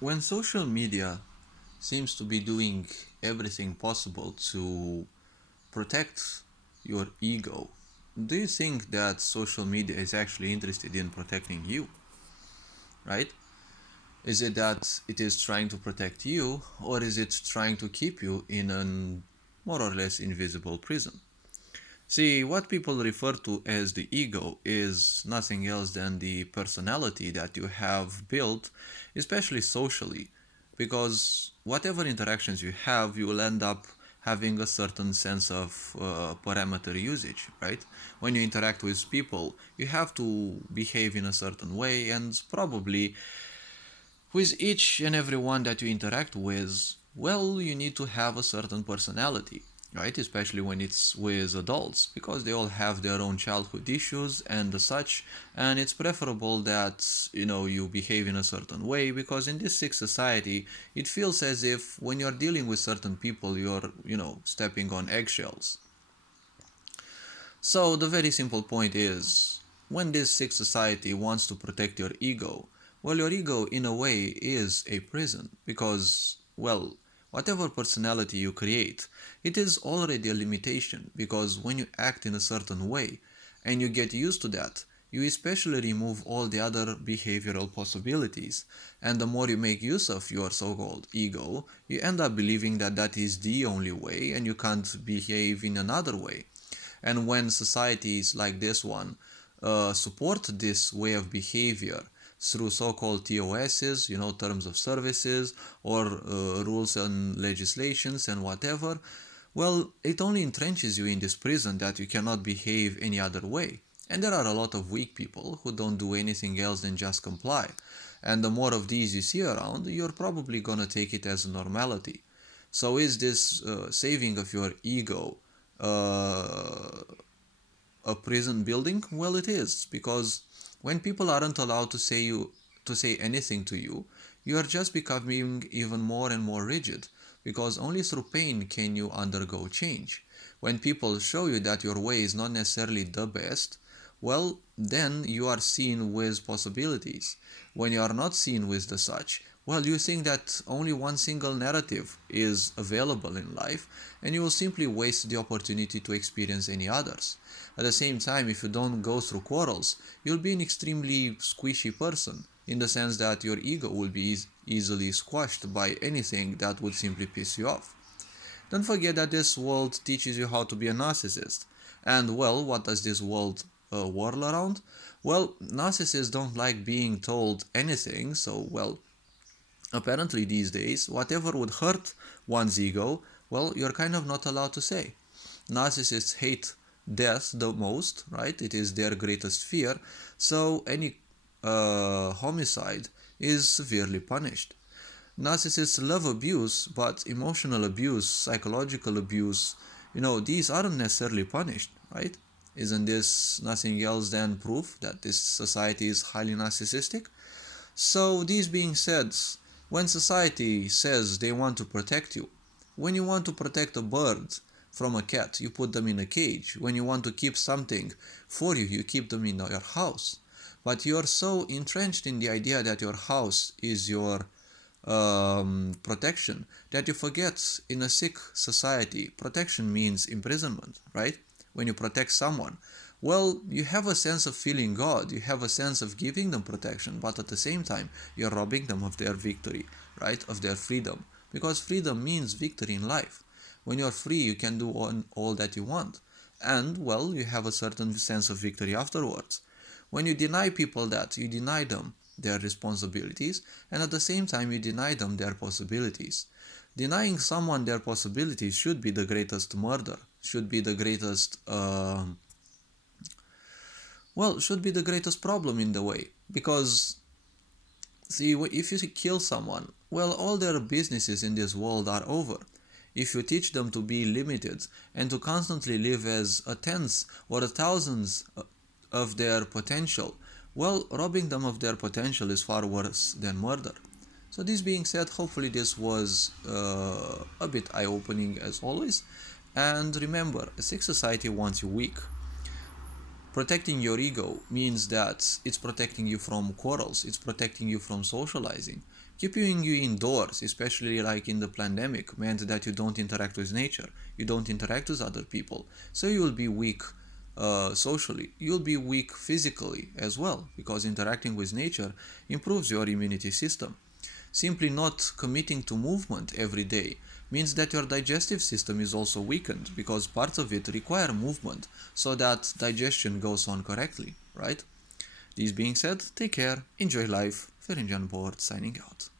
When social media seems to be doing everything possible to protect your ego, do you think that social media is actually interested in protecting you, right? Is it that it is trying to protect you, or is it trying to keep you in a more or less invisible prison? See, what people refer to as the ego is nothing else than the personality that you have built, especially socially, because whatever interactions you have, you will end up having a certain sense of parameter usage, right? When you interact with people, you have to behave in a certain way, and probably with each and every one that you interact with, well, you need to have a certain personality, right? Especially when it's with adults, because they all have their own childhood issues and such, and it's preferable that you behave in a certain way, because in this sick society, it feels as if when you're dealing with certain people, you're stepping on eggshells. So the very simple point is, when this sick society wants to protect your ego, well, your ego in a way is a prison because, well, whatever personality you create, it is already a limitation because when you act in a certain way and you get used to that, you especially remove all the other behavioral possibilities. And the more you make use of your so called ego, you end up believing that that is the only way and you can't behave in another way. And when societies like this one support this way of behavior through so-called TOSs, terms of services, or rules and legislations and whatever, well, it only entrenches you in this prison that you cannot behave any other way. And there are a lot of weak people who don't do anything else than just comply. And the more of these you see around, you're probably gonna take it as a normality. So is this saving of your ego uh, a prison building? Well, it is, because when people aren't allowed to say anything to you, you are just becoming even more and more rigid, because only through pain can you undergo change. When people show you that your way is not necessarily the best, well, then you are seen with possibilities. When you are not seen with the such, well, you think that only one single narrative is available in life, and you will simply waste the opportunity to experience any others. At the same time, if you don't go through quarrels, you'll be an extremely squishy person, in the sense that your ego will be easily squashed by anything that would simply piss you off. Don't forget that this world teaches you how to be a narcissist. And well, what does this world whirl around? Well, narcissists don't like being told anything, so well, apparently these days, whatever would hurt one's ego, well, you're kind of not allowed to say. Narcissists hate death the most, right? It is their greatest fear, so any homicide is severely punished. Narcissists love abuse, but emotional abuse, psychological abuse, these aren't necessarily punished, right? Isn't this nothing else than proof that this society is highly narcissistic? So, this being said, when society says they want to protect you, when you want to protect a bird from a cat, you put them in a cage. When you want to keep something for you, you keep them in your house. But you're so entrenched in the idea that your house is your protection that you forget in a sick society, protection means imprisonment, right? When you protect someone, well, you have a sense of feeling God, you have a sense of giving them protection, but at the same time, you're robbing them of their victory, right? Of their freedom. Because freedom means victory in life. When you're free, you can do all that you want. And, well, you have a certain sense of victory afterwards. When you deny people that, you deny them their responsibilities, and at the same time, you deny them their possibilities. Denying someone their possibilities should be the greatest murder, should be the greatest should be the greatest problem in the way. Because, see, if you kill someone, well, all their businesses in this world are over. If you teach them to be limited and to constantly live as a tenth or a thousandth of their potential, well, robbing them of their potential is far worse than murder. So, this being said, hopefully, this was a bit eye opening as always. And remember, a sick society wants you weak. Protecting your ego means that it's protecting you from quarrels, it's protecting you from socializing. Keeping you indoors, especially like in the pandemic, meant that you don't interact with nature, you don't interact with other people, so you will be weak socially. You'll be weak physically as well, because interacting with nature improves your immunity system. Simply not committing to movement every day means that your digestive system is also weakened, because parts of it require movement so that digestion goes on correctly, right? This being said, take care, enjoy life. Ferinjan Board signing out.